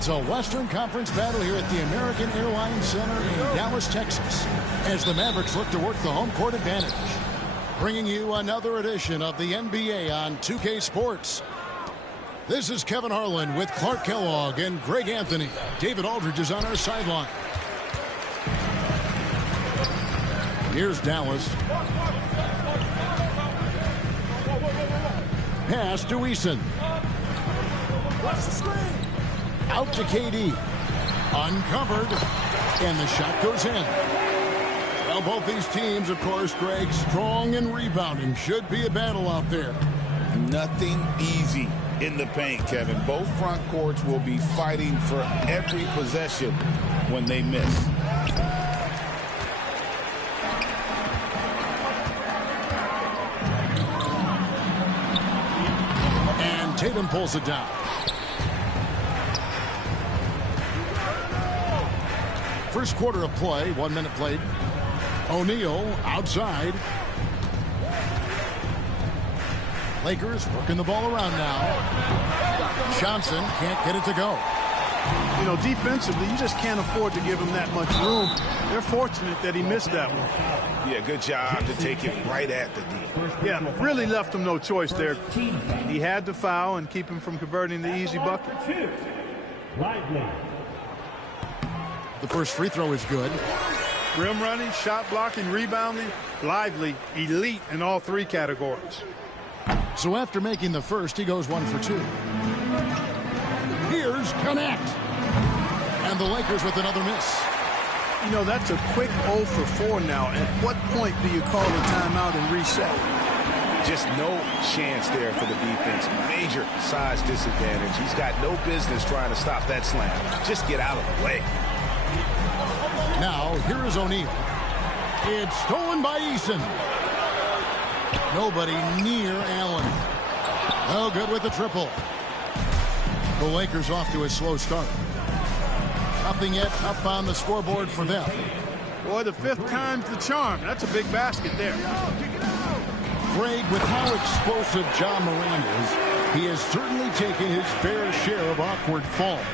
It's a Western Conference battle here at the American Airlines Center in Dallas, Texas, as the Mavericks look to work the home court advantage. Bringing you another edition of the NBA on 2K Sports. This is Kevin Harlan with Clark Kellogg and Greg Anthony. David Aldridge is on our sideline. Here's Dallas. Pass to Eason. Watch the screen. Out to KD. Uncovered. And the shot goes in. Well, both these teams, of course, Greg, strong and rebounding. Should be a battle out there. Nothing easy in the paint, Kevin. Both front courts will be fighting for every possession when they miss. And Tatum pulls it down. First quarter of play, 1 minute played. O'Neal outside. Lakers working the ball around now. Johnson can't get it to go. You know, defensively, you just can't afford to give him that much room. They're fortunate that he missed that one. Yeah, good job to take it right at the D. Yeah, really left him no choice there. He had to foul and keep him from converting the easy bucket. The first free throw is good. Rim running, shot blocking, rebounding, lively, elite in all three categories. So after making the first, he goes 1 for 2. Here's Connect. And the Lakers with another miss. You know, that's a quick 0 for 4 now. At what point do you call a timeout and reset? Just no chance there for the defense. Major size disadvantage. He's got no business trying to stop that slam. Just get out of the way. Now, here is O'Neal. It's stolen by Eason. Nobody near Allen. No good with the triple. The Lakers off to a slow start. Nothing yet up on the scoreboard for them. Boy, the 5th time's the charm. That's a big basket there. Greg, with how explosive Ja Morant is, he has certainly taken his fair share of awkward falls.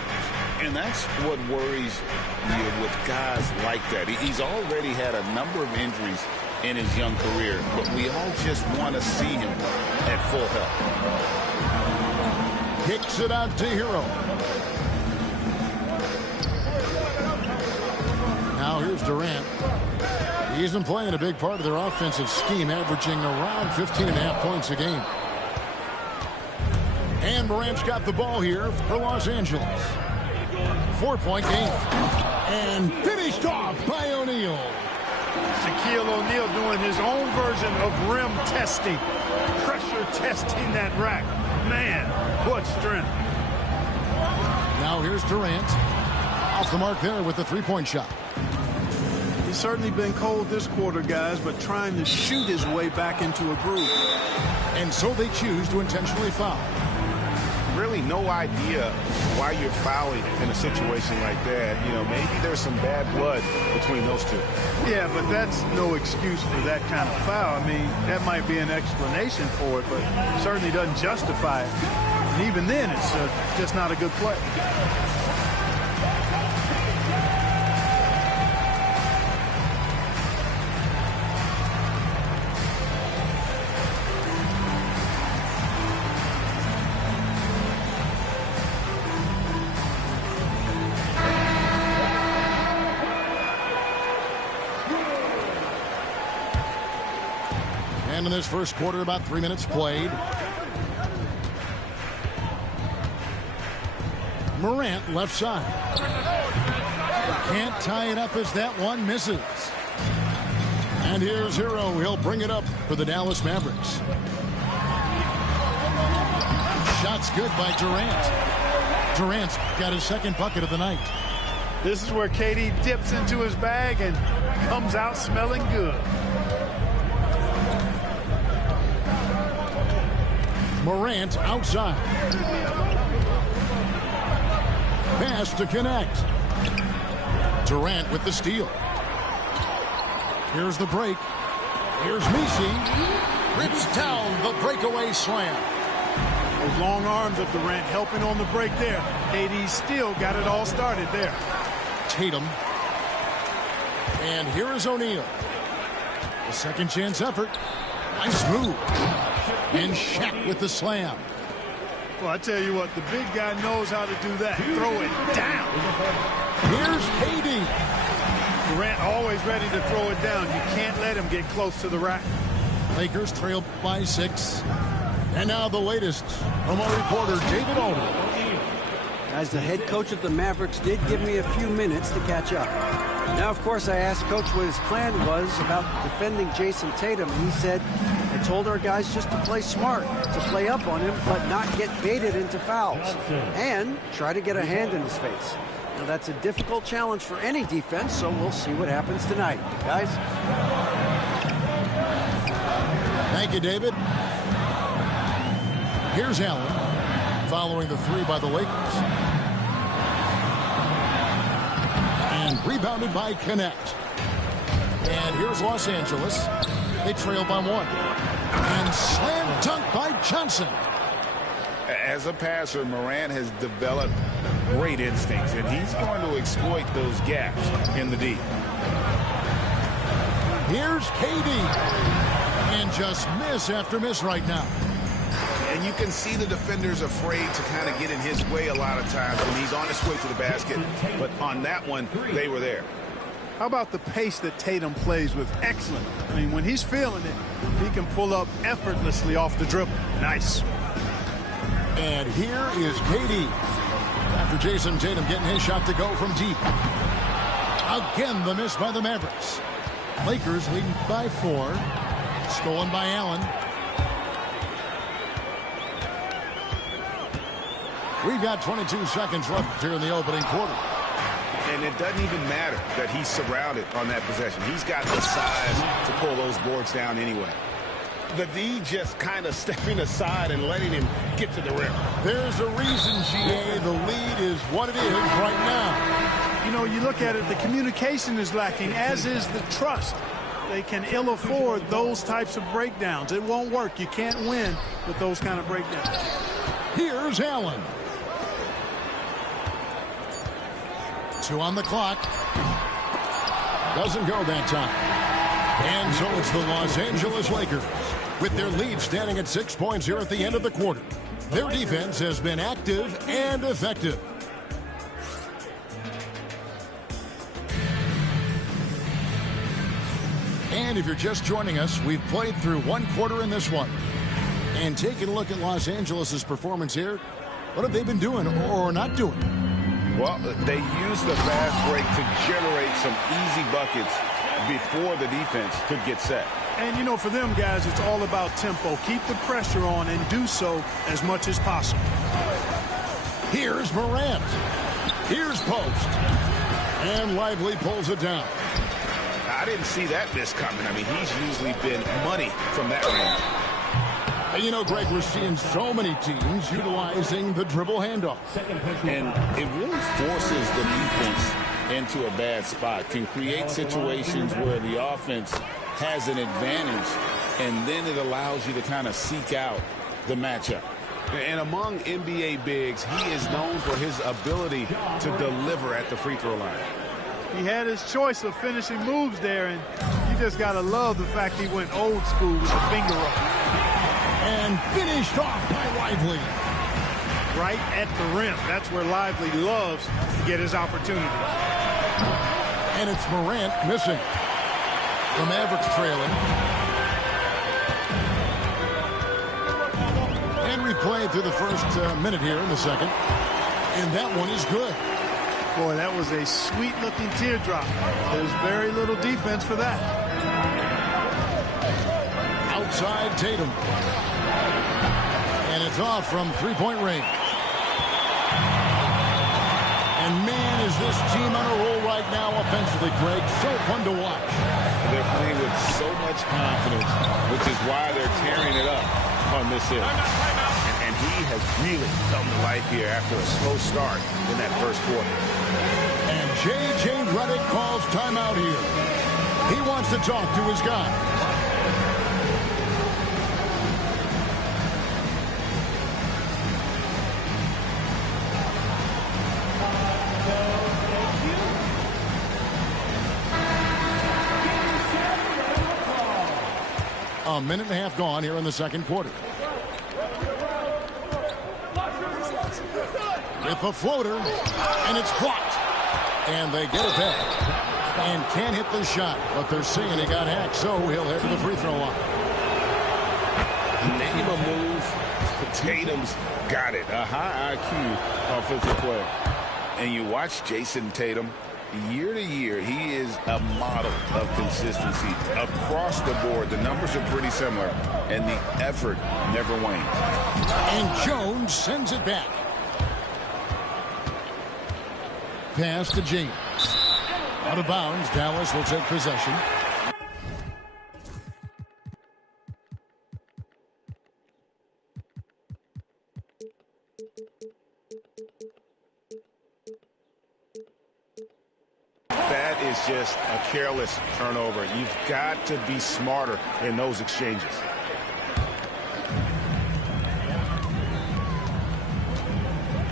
And that's what worries you with guys like that. He's already had a number of injuries in his young career, but we all just want to see him at full health. Kicks it out to Hero. Now here's Durant. He isn't playing a big part of their offensive scheme, averaging around 15.5 points a game. And Morant's got the ball here for Los Angeles. 4-point game. And finished off by O'Neal. Shaquille O'Neal doing his own version of rim testing. Pressure testing that rack. Man, what strength. Now here's Durant. Off the mark there with the three-point shot. He's certainly been cold this quarter, guys, but trying to shoot his way back into a groove. And so they choose to intentionally foul. Really no idea why you're fouling in a situation like that. You know, maybe there's some bad blood between those two. Yeah, but that's no excuse for that kind of foul. I mean, that might be an explanation for it, but certainly doesn't justify it. And even then, it's just not a good play. And in this first quarter, about 3 minutes played. Morant left side. Can't tie it up as that one misses. And here's Hero. He'll bring it up for the Dallas Mavericks. Shot's good by Durant. Durant's got his second bucket of the night. This is where KD dips into his bag and comes out smelling good. Morant outside. Pass to Connect. Durant with the steal. Here's the break. Here's Messi. Rips down the breakaway slam. Those long arms of Durant helping on the break there. KD still got it all started there. Tatum. And here is O'Neal. A second chance effort. Nice move. And Shaq with the slam. Well, I tell you what, the big guy knows how to do that. Throw it down. Here's KD. Durant always ready to throw it down. You can't let him get close to the rack. Lakers trail by 6. And now the latest from our reporter, David Aldridge. As the head coach of the Mavericks did give me a few minutes to catch up. Now, of course, I asked Coach what his plan was about defending Jason Tatum. He said, I told our guys just to play smart, to play up on him, but not get baited into fouls, and try to get a hand in his face. Now, that's a difficult challenge for any defense, so we'll see what happens tonight. Guys? Thank you, David. Here's Allen, following the 3 by the Lakers. And rebounded by Connect. And here's Los Angeles. They trail by 1. And slam dunk by Johnson. As a passer, Morant has developed great instincts, and he's going to exploit those gaps in the D. Here's KD. And just miss after miss right now. And you can see the defenders afraid to kind of get in his way a lot of times when he's on his way to the basket. But on that one, they were there. How about the pace that Tatum plays with? Excellent. I mean, when he's feeling it, he can pull up effortlessly off the dribble. Nice. And here is KD. After Jason Tatum getting his shot to go from deep. Again, the miss by the Mavericks. Lakers leading by 4. Stolen by Allen. We've got 22 seconds left here in the opening quarter. And it doesn't even matter that he's surrounded on that possession. He's got the size to pull those boards down anyway. The D just kind of stepping aside and letting him get to the rim. There's a reason, GA, the lead is what it is right now. You know, you look at it, the communication is lacking, as is the trust. They can ill afford those types of breakdowns. It won't work. You can't win with those kind of breakdowns. Here's Allen. 2 on the clock. Doesn't go that time. And so it's the Los Angeles Lakers with their lead standing at 6 points here at the end of the quarter. Their defense has been active and effective. And if you're just joining us, we've played through 1 quarter in this one. And taking a look at Los Angeles' performance here, what have they been doing or not doing? Well, they use the fast break to generate some easy buckets before the defense could get set. And, you know, for them guys, it's all about tempo. Keep the pressure on and do so as much as possible. Here's Morant. Here's Post. And Lively pulls it down. I didn't see that miss coming. I mean, he's usually been money from that range. And you know, Greg, we're seeing so many teams utilizing the dribble handoff. And it really forces the defense into a bad spot, can create situations where the offense has an advantage, and then it allows you to kind of seek out the matchup. And among NBA bigs, he is known for his ability to deliver at the free throw line. He had his choice of finishing moves there, and you just got to love the fact he went old school with the finger roll. And finished off by Lively. Right at the rim. That's where Lively loves to get his opportunity. And it's Morant missing. The Mavericks trailing. And we played through the first minute here in the second. And that one is good. Boy, that was a sweet-looking teardrop. There's very little defense for that. Outside Tatum. And it's off from three-point range. And man, is this team on a roll right now offensively, Greg. So fun to watch. They're playing with so much confidence, which is why they're tearing it up on this end. And he has really come to life here after a slow start in that first quarter. And J.J. Redick calls timeout here. He wants to talk to his guys. A minute and a half gone here in the second quarter. With a floater, and it's blocked. And they get it back. And can't hit the shot, but they're saying he got hacked, so he'll head to the free throw line. Name a move. Tatum's got it. A high IQ offensive player. And you watch Jason Tatum. Year to year, he is a model of consistency across the board. The numbers are pretty similar, and the effort never wanes. And Jones sends it back. Pass to James. Out of bounds, Dallas will take possession. That is just a careless turnover. You've got to be smarter in those exchanges.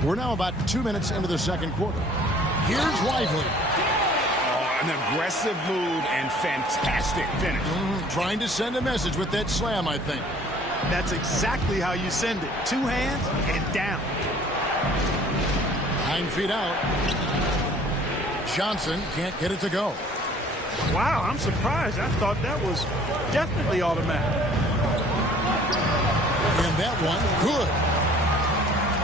We're now about 2 minutes into the second quarter. Here's Lively. Oh, an aggressive move and fantastic finish. Trying to send a message with that slam, I think. That's exactly how you send it. 2 hands and down. 9 feet out. Johnson can't get it to go. Wow, I'm surprised. I thought that was definitely automatic. And that one, good.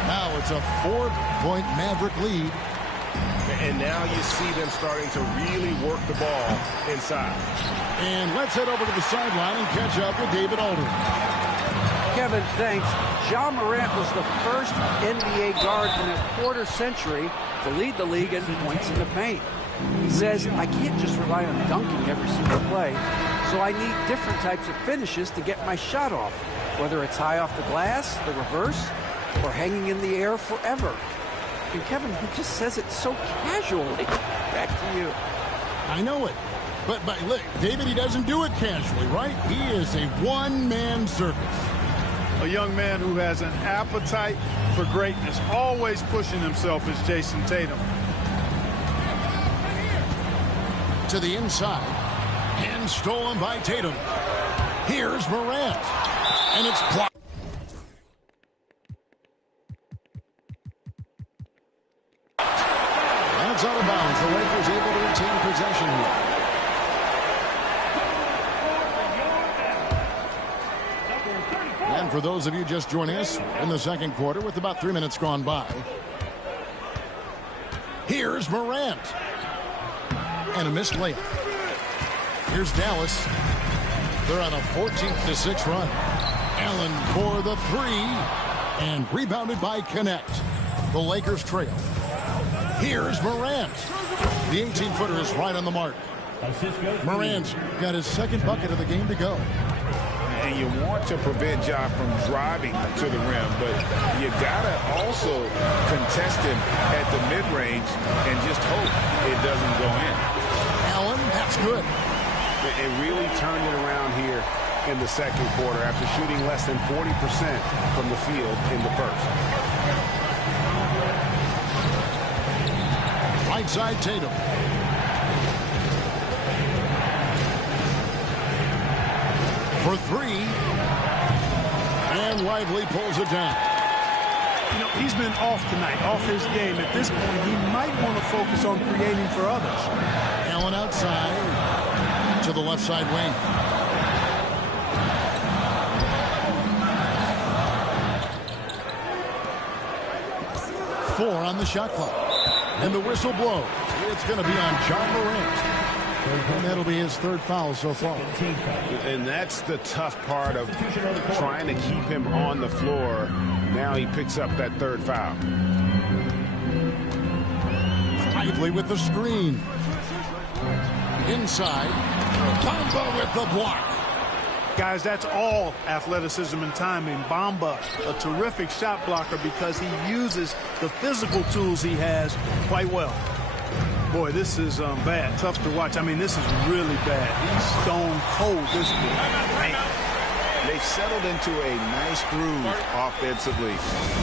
Now it's a 4-point Maverick lead. And now you see them starting to really work the ball inside. And let's head over to the sideline and catch up with David Aldridge. Kevin, thanks. Ja Morant was the first NBA guard in a quarter century to lead the league in points in the paint. He says, I can't just rely on dunking every single play, so I need different types of finishes to get my shot off, whether it's high off the glass, the reverse, or hanging in the air forever. And Kevin, he just says it so casually. Back to you. I know it. But look, David, he doesn't do it casually, right? He is a one-man circus. A young man who has an appetite for greatness, always pushing himself, is Jason Tatum. To the inside, and stolen by Tatum. Here's Morant, and it's blocked. That's out of bounds. The Lakers able to retain possession here. And for those of you just joining us in the second quarter with about 3 minutes gone by, here's Morant. And a missed layup. Here's Dallas. They're on a 14-6 run. Allen for the 3. And rebounded by Connect. The Lakers trail. Here's Morant. The 18-footer is right on the mark. Morant's got his second bucket of the game to go. And you want to prevent Ja from driving to the rim, but you gotta also contest him at the mid-range and just hope it doesn't go in. Allen, that's good. It really turned it around here in the second quarter after shooting less than 40% from the field in the first. Right side Tatum. For 3. And Lively pulls it down. You know, he's been off tonight, off his game. At this point, he might want to focus on creating for others. Allen outside to the left side wing. Four on the shot clock. And the whistle blows. It's going to be on Ja Morant. And that'll be his 3rd foul so far. And that's the tough part of trying to keep him on the floor. Now he picks up that 3rd foul. Lively with the screen. Inside. Bamba with the block. Guys, that's all athleticism and timing. Bamba, a terrific shot blocker because he uses the physical tools he has quite well. Boy, this is bad. Tough to watch. I mean, this is really bad. He's stone cold this week. They've settled into a nice groove offensively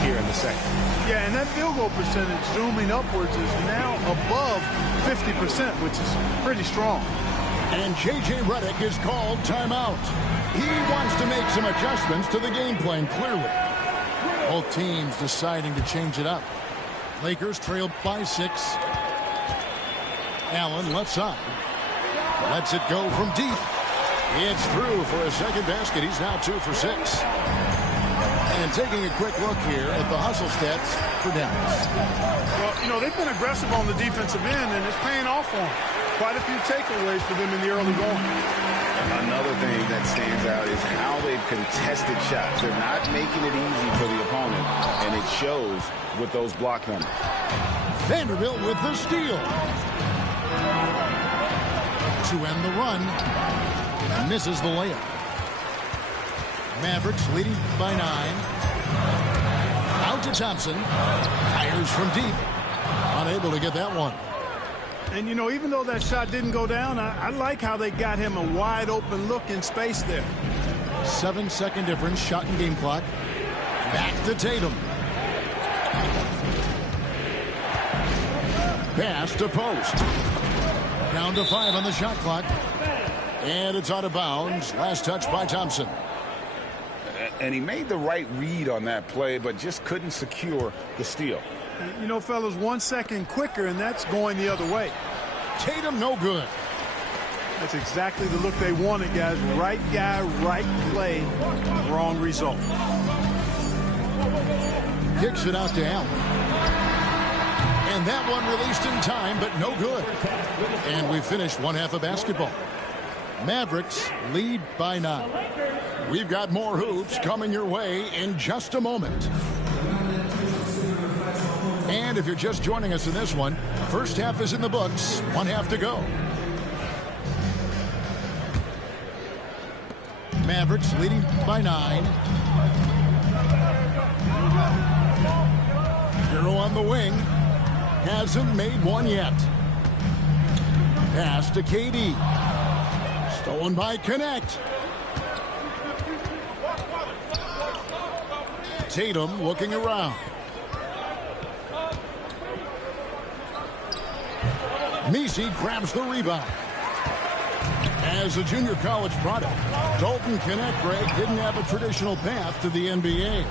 here in the second. Yeah, and that field goal percentage zooming upwards is now above 50%, which is pretty strong. And J.J. Redick is called timeout. He wants to make some adjustments to the game plan, clearly. Both teams deciding to change it up. Lakers trail by 6. Allen left side. Lets it go from deep. It's through for a second basket. He's now 2 for 6. And taking a quick look here at the hustle stats for Dallas. Well, you know, they've been aggressive on the defensive end, and it's paying off for them. Quite a few takeaways for them in the early going. Another thing that stands out is how they've contested shots. They're not making it easy for the opponent, and it shows with those block numbers. Vanderbilt with the steal. To end the run. Misses the layup. Mavericks leading by 9. Out to Thompson. Fires from deep. Unable to get that one. And, you know, even though that shot didn't go down, I like how they got him a wide open look in space there. 7-second difference, shot and game clock. Back to Tatum. Pass to post. Down to 5 on the shot clock. And it's out of bounds. Last touch by Thompson. And he made the right read on that play, but just couldn't secure the steal. You know, fellas, 1 second quicker, and that's going the other way. Tatum, no good. That's exactly the look they wanted, guys. Right guy, right play, wrong result. Kicks it out to Allen. And that one released in time, but no good. And we finished one half of basketball. Mavericks lead by 9. We've got more hoops coming your way in just a moment. And if you're just joining us in this one, first half is in the books. 1 half to go. Mavericks leading by 9. Hero on the wing. Hasn't made one yet. Pass to KD. Stolen by Connect. Tatum looking around. Messi grabs the rebound. As a junior college product, Dalton Connect, Greg, didn't have a traditional path to the NBA.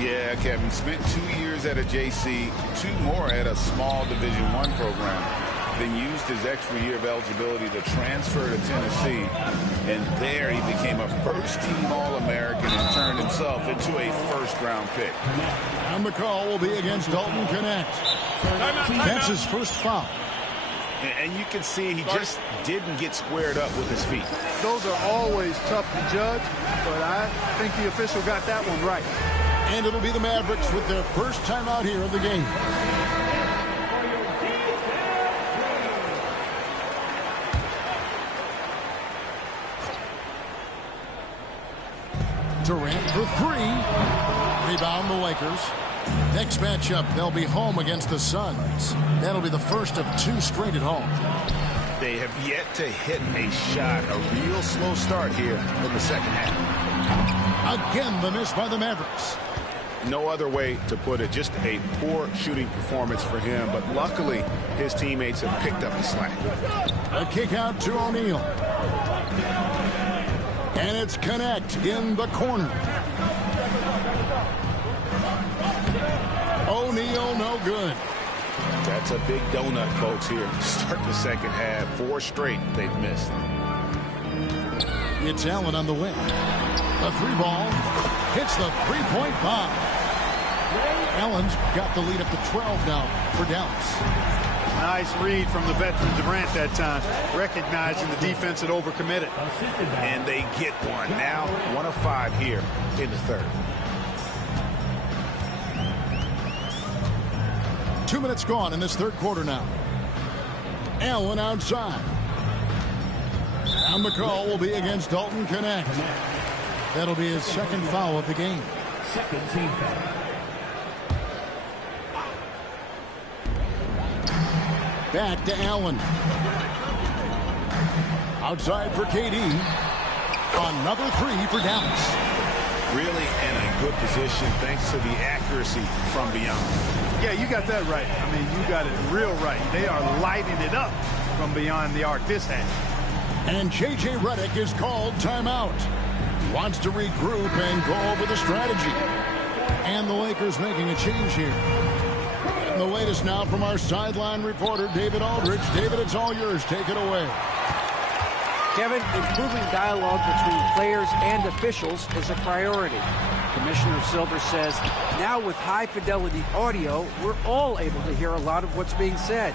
Yeah, Kevin, spent 2 years at a JC, 2 more at a small Division I program. Then used his extra year of eligibility to transfer to Tennessee. And there he became a first-team All-American and turned himself into a first-round pick. And the call will be against Dalton Connect. That's his first foul. And you can see he just didn't get squared up with his feet. Those are always tough to judge, but I think the official got that one right. And it'll be the Mavericks with their first time out here of the game. Durant for 3. Rebound the Lakers. Next matchup, they'll be home against the Suns. That'll be the first of 2 straight at home. They have yet to hit a shot, a real slow start here in the second half. Again, the miss by the Mavericks. No other way to put it, just a poor shooting performance for him, but luckily his teammates have picked up the slack. A kick out to O'Neal. And it's Connect in the corner. O'Neal, no good. That's a big donut, folks, here. Start the second half. 4 straight they've missed. It's Allen on the wing. The 3 ball hits the 3-point bomb. Allen's got the lead up to 12 now for Dallas. Nice read from the veteran Durant that time, recognizing the defense had overcommitted. And they get one. Now 1 of 5 here in the third. 2 minutes gone in this third quarter now. Allen outside. And the call will be against Dalton Connect. That'll be his second foul of the game. Second team foul. Back to Allen. Outside for KD. Another 3 for Dallas. Really in a good position thanks to the accuracy from beyond. Yeah, you got that right. I mean, you got it real right. They are lighting it up from beyond the arc this half. And J.J. Redick is called timeout. Wants to regroup and go over the strategy. And the Lakers making a change here. And the latest now from our sideline reporter, David Aldridge. David, it's all yours. Take it away. Kevin, improving dialogue between players and officials is a priority. Commissioner Silver says, now with high-fidelity audio, we're all able to hear a lot of what's being said.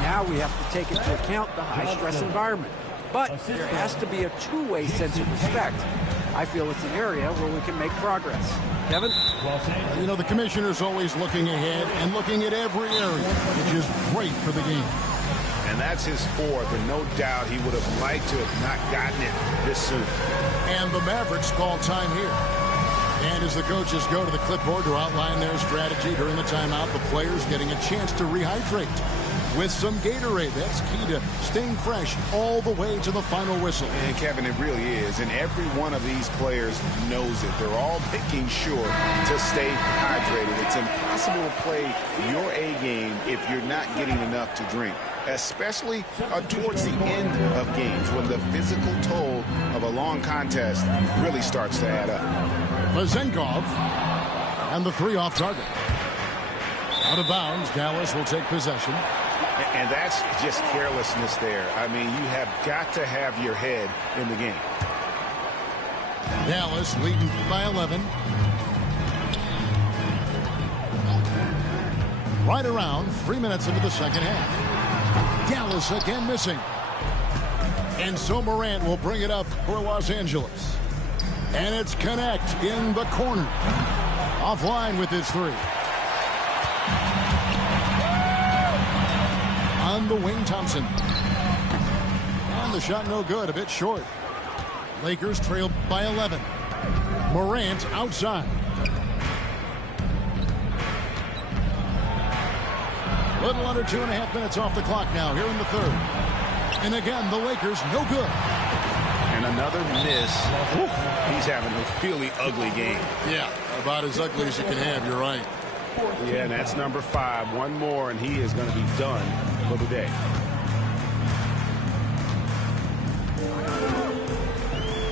Now we have to take into account the high-stress environment. But there has to be a two-way sense of respect. I feel it's an area where we can make progress. Kevin? You know, the commissioner's always looking ahead and looking at every area, which is great for the game. And that's his fourth, and no doubt he would have liked to have not gotten it this soon. And the Mavericks call time here. And as the coaches go to the clipboard to outline their strategy during the timeout, the players getting a chance to rehydrate with some Gatorade. That's key to staying fresh all the way to the final whistle. And Kevin, it really is. And every one of these players knows it. They're all making sure to stay hydrated. It's impossible to play your A game if you're not getting enough to drink, especially towards the end of games when the physical toll of a long contest really starts to add up. Vezenkov and the three off target. Out of bounds, Dallas will take possession. And that's just carelessness there. I mean, you have got to have your head in the game. Dallas leading by 11. Right around 3 minutes into the second half. Dallas again missing. And so Morant will bring it up for Los Angeles. And it's Connect in the corner. Offline with his three. On the wing, Thompson. And the shot no good, a bit short. Lakers trail by 11. Morant outside. Little under 2.5 minutes off the clock now here in the third. And again, the Lakers no good. And another miss. Whew. He's having a really ugly game. Yeah, about as ugly as you can have, you're right. Yeah, and that's number 5. One more, and he is going to be done for the day.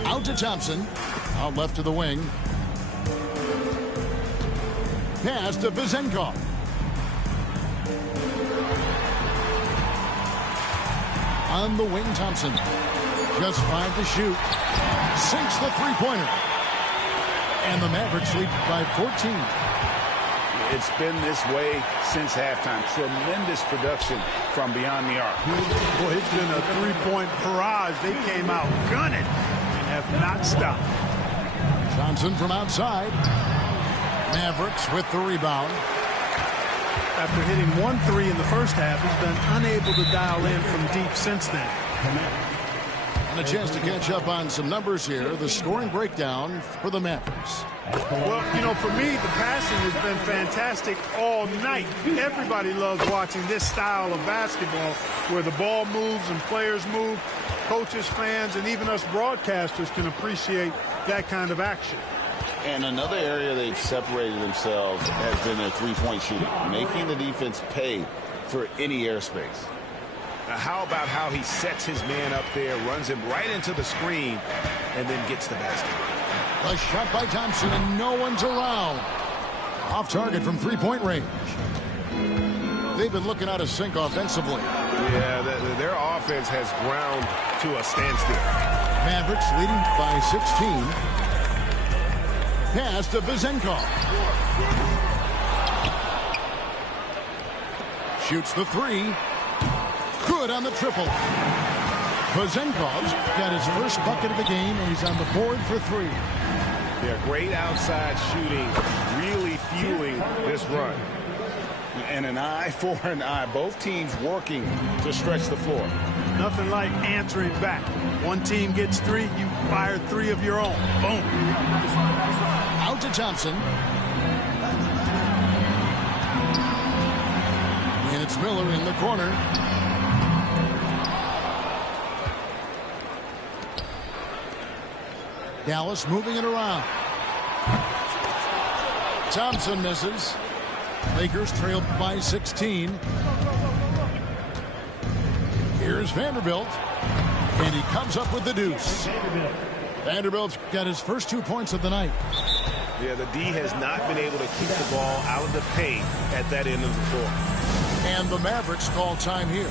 Out to Thompson. Out left to the wing. Pass to Vezenkov. On the wing, Thompson. Just 5 to shoot. Sinks the three-pointer. And the Mavericks lead by 14. It's been this way since halftime. Tremendous production from beyond the arc. Boy, it's been a three-point barrage. They came out gunning and have not stopped. Johnson from outside. Mavericks with the rebound. After hitting 1-3 in the first half, he's been unable to dial in from deep since then. And a chance to catch up on some numbers here. The scoring breakdown for the Mavericks. Well, you know, for me, the passing has been fantastic all night. Everybody loves watching this style of basketball where the ball moves and players move. Coaches, fans, and even us broadcasters can appreciate that kind of action. And another area they've separated themselves has been their three-point shooting, making the defense pay for any airspace. Now, how about how he sets his man up there, runs him right into the screen, and then gets the basket? A shot by Thompson, and no one's around. Off target from three-point range. They've been looking out of sync offensively. Yeah, their offense has ground to a standstill. Mavericks leading by 16. Pass to Vezenkov. Shoots the three. Good on the triple. Vezenkov's got his first bucket of the game, and he's on the board for three. Yeah, great outside shooting, really fueling this run. And an eye for an eye. Both teams working to stretch the floor. Nothing like answering back. One team gets 3, you fire 3 of your own. Boom. Out to Thompson. And it's Miller in the corner. Dallas moving it around. Thompson misses. Lakers trail by 16. Here's Vanderbilt. And he comes up with the deuce. Vanderbilt's got his first 2 points of the night. Yeah, the D has not been able to keep the ball out of the paint at that end of the floor. And the Mavericks call time here.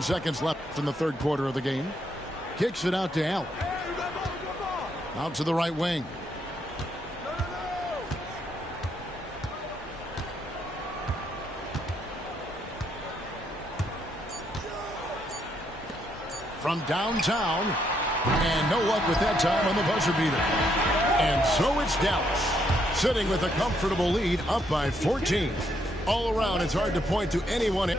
Seconds left in the third quarter of the game. Kicks it out to Allen. Out to the right wing. From downtown. And no luck with that time on the buzzer beater. And so it's Dallas, sitting with a comfortable lead, up by 14. All around, it's hard to point to anyone.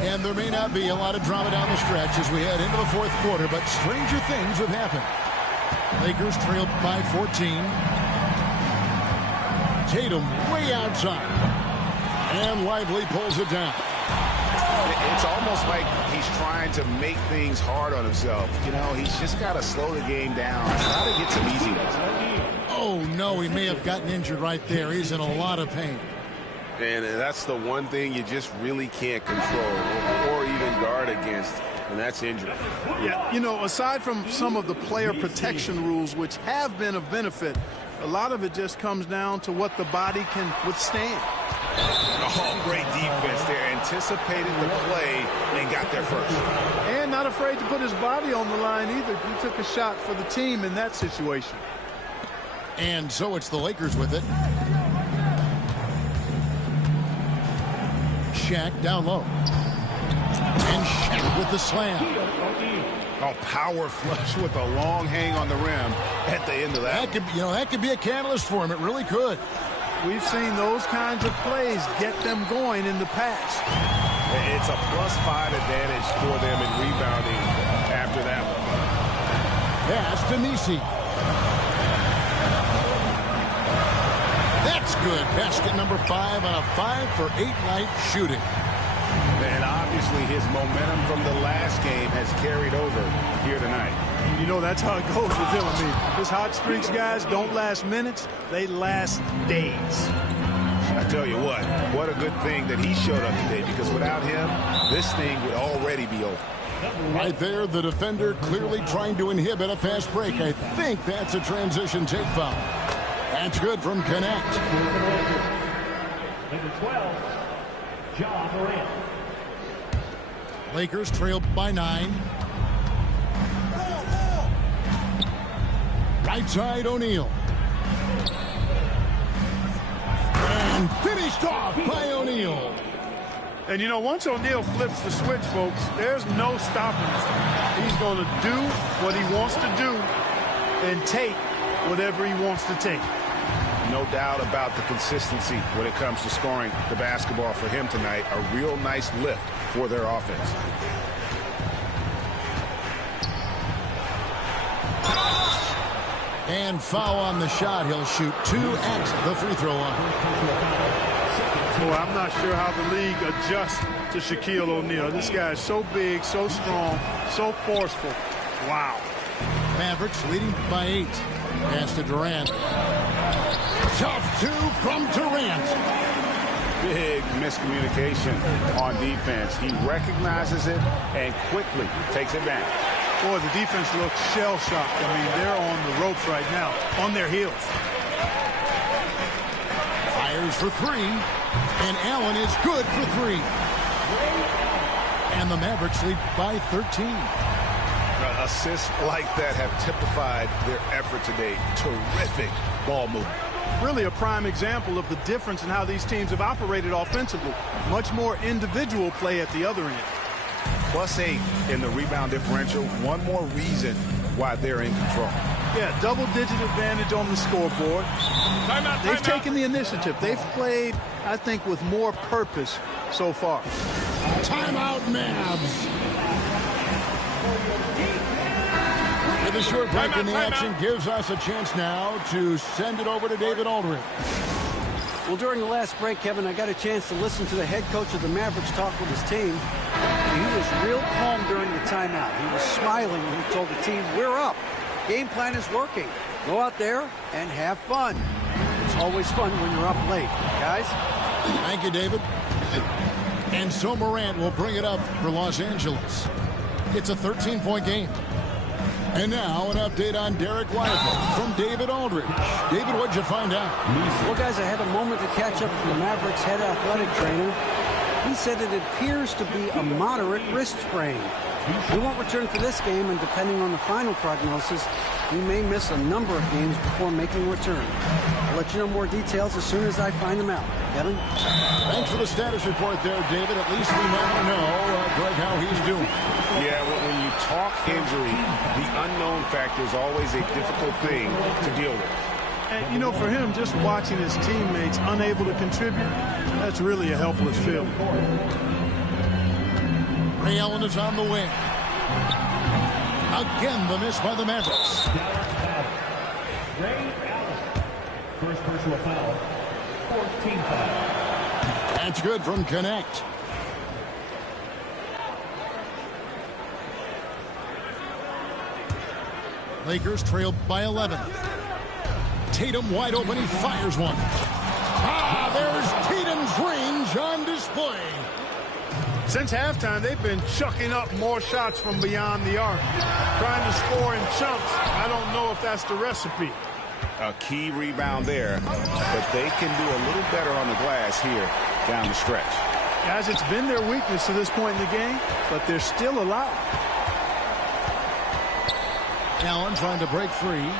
And there may not be a lot of drama down the stretch as we head into the fourth quarter, but stranger things have happened. Lakers trail by 14. Tatum way outside. And Lively pulls it down. It's almost like he's trying to make things hard on himself. You know, he's just got to slow the game down. Try to get some easiness. Oh, no, he may have gotten injured right there. He's in a lot of pain. And that's the one thing you just really can't control or even guard against, and that's injury. Yeah, you know, aside from some of the player protection rules, which have been of benefit, a lot of it just comes down to what the body can withstand. Oh, great defense there. Anticipated the play and got there first. And not afraid to put his body on the line either. He took a shot for the team in that situation. And so it's the Lakers with it. Shaq down low. And Shaq with the slam. Oh, power flush with a long hang on the rim at the end of that. That could be a catalyst for him. It really could. We've seen those kinds of plays get them going in the past. It's a +5 advantage for them in rebounding after that one. Pass to Nisi. That's good. Basket number 5 on a 5-for-8 night shooting. And obviously his momentum from the last game has carried over here tonight. You know, that's how it goes with him. I mean, his hot streaks, guys, don't last minutes. They last days. I tell you what a good thing that he showed up today, because without him, this thing would already be over. Right there, the defender clearly trying to inhibit a fast break. I think that's a transition take foul. That's good from Connect. Number 12, Ja Morant. Lakers trail by 9. Right side, O'Neal. And finished off by O'Neal. And, you know, once O'Neal flips the switch, folks, there's no stopping him. He's going to do what he wants to do and take whatever he wants to take. No doubt about the consistency when it comes to scoring the basketball for him tonight. A real nice lift for their offense. And foul on the shot. He'll shoot 2 at the free throw line. Boy, I'm not sure how the league adjusts to Shaquille O'Neal. This guy is so big, so strong, so forceful. Wow. Mavericks leading by 8. Pass to Durant. Tough 2 from Durant. Big miscommunication on defense. He recognizes it and quickly takes advantage. Boy, the defense looks shell-shocked. I mean, they're on the ropes right now, on their heels. Fires for 3. And Allen is good for 3. And the Mavericks lead by 13. Assists like that have typified their effort today. Terrific ball movement. Really a prime example of the difference in how these teams have operated offensively. Much more individual play at the other end. +8 in the rebound differential. One more reason why they're in control. Yeah, double-digit advantage on the scoreboard. They've taken the initiative. They've played, I think, with more purpose so far. Timeout, Mavs. And the short break in the action gives us a chance now to send it over to David Aldridge. Well, during the last break, Kevin, I got a chance to listen to the head coach of the Mavericks talk with his team. He was real calm during the timeout. He was smiling when he told the team, we're up. Game plan is working. Go out there and have fun. It's always fun when you're up late. Guys? Thank you, David. And so Morant will bring it up for Los Angeles. It's a 13-point game. And now an update on Derek Weisel from David Aldridge. David, what'd you find out? Well, guys, I had a moment to catch up with the Mavericks head athletic trainer. He said it appears to be a moderate wrist sprain. He won't return for this game, and depending on the final prognosis, he may miss a number of games before making a return. I'll let you know more details as soon as I find them out. Kevin? Thanks for the status report there, David. At least we now know, Greg, how he's doing. Yeah, well, when you talk injury, the unknown factor is always a difficult thing to deal with. And, you know, for him, just watching his teammates unable to contribute, that's really a helpless feeling. Ray Allen is on the wing. Again, the miss by the Mavericks. Ray Allen. First personal foul. 14 foul. That's good from Connect. Lakers trail by 11. Tatum wide open. He fires one. There's Tatum's range on display. Since halftime, they've been chucking up more shots from beyond the arc, trying to score in chunks. I don't know if that's the recipe. A key rebound there, but they can do a little better on the glass here down the stretch. Guys, it's been their weakness to this point in the game, but they're still alive. Allen trying to break free.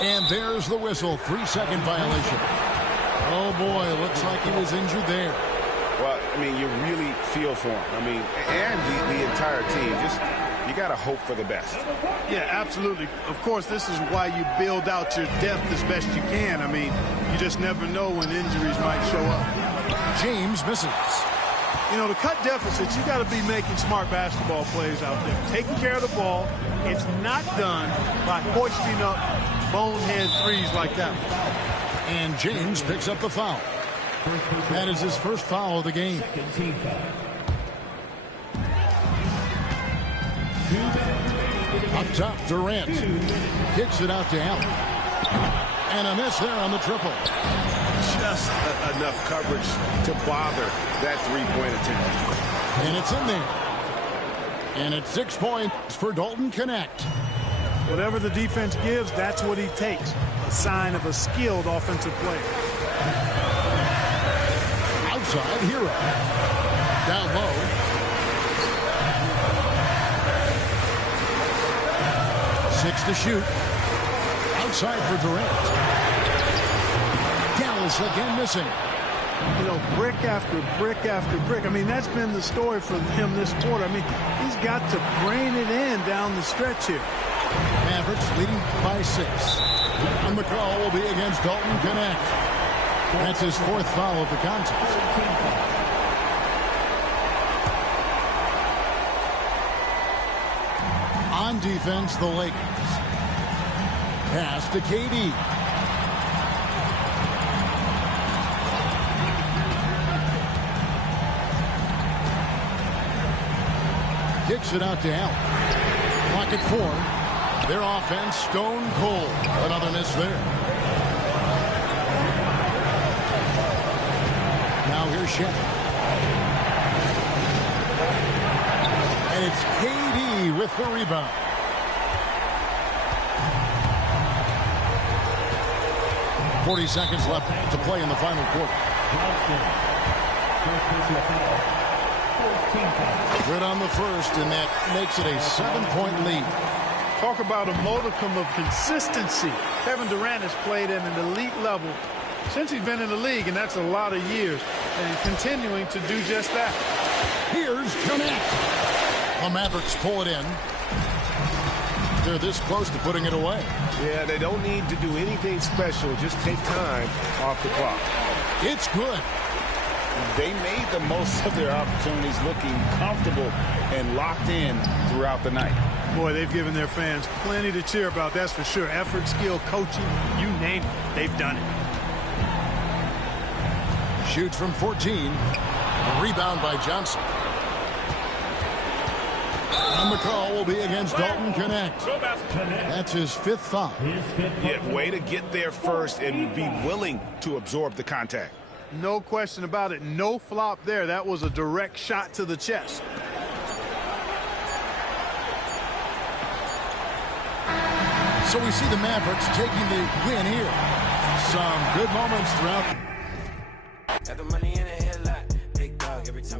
And there's the whistle. 3-second violation. Oh, boy, looks like he was injured there. Well, I mean, you really feel for him. I mean, and the entire team. Just, you got to hope for the best. Yeah, absolutely. Of course, this is why you build out your depth as best you can. I mean, you just never know when injuries might show up. James misses. You know, to cut deficits, you got to be making smart basketball plays out there. Taking care of the ball. It's not done by hoisting up bonehead threes like that. And James picks up the foul. That is his first foul of the game. Up top, Durant kicks it out to Allen. And a miss there on the triple. Just enough coverage to bother that three-point attempt. And it's in there. And it's 6 points for Dalton Connect. Whatever the defense gives, that's what he takes. A sign of a skilled offensive player. Outside, Hero. Down low. Six to shoot. Outside for Durant. Dallas again missing. You know, brick after brick after brick. I mean, that's been the story for him this quarter. I mean, he's got to brain it in down the stretch here. Mavericks leading by 6. And the call will be against Dalton Connect. That's his 4th foul of the contest. On defense, the Lakers. Pass to KD. Kicks it out to Allen. Clock at 4. Their offense stone cold. Another miss there. Now here's Shaq. And it's KD with the rebound. .40 seconds left to play in the final quarter. Good on the first, and that makes it a 7-point lead. Talk about a modicum of consistency. Kevin Durant has played at an elite level since he's been in the league, and that's a lot of years, and continuing to do just that. Here's Connect. The Mavericks pull it in. They're this close to putting it away. Yeah, they don't need to do anything special. Just take time off the clock. It's good. They made the most of their opportunities, looking comfortable and locked in throughout the night. Boy, they've given their fans plenty to cheer about, that's for sure. Effort, skill, coaching, you name it, they've done it. Shoots from 14. A rebound by Johnson. And the call will be against Dalton Knecht. That's his 5th foul. Yeah, way to get there first and be willing to absorb the contact. No question about it. No flop there. That was a direct shot to the chest. So we see the Mavericks taking the win here. Some good moments throughout.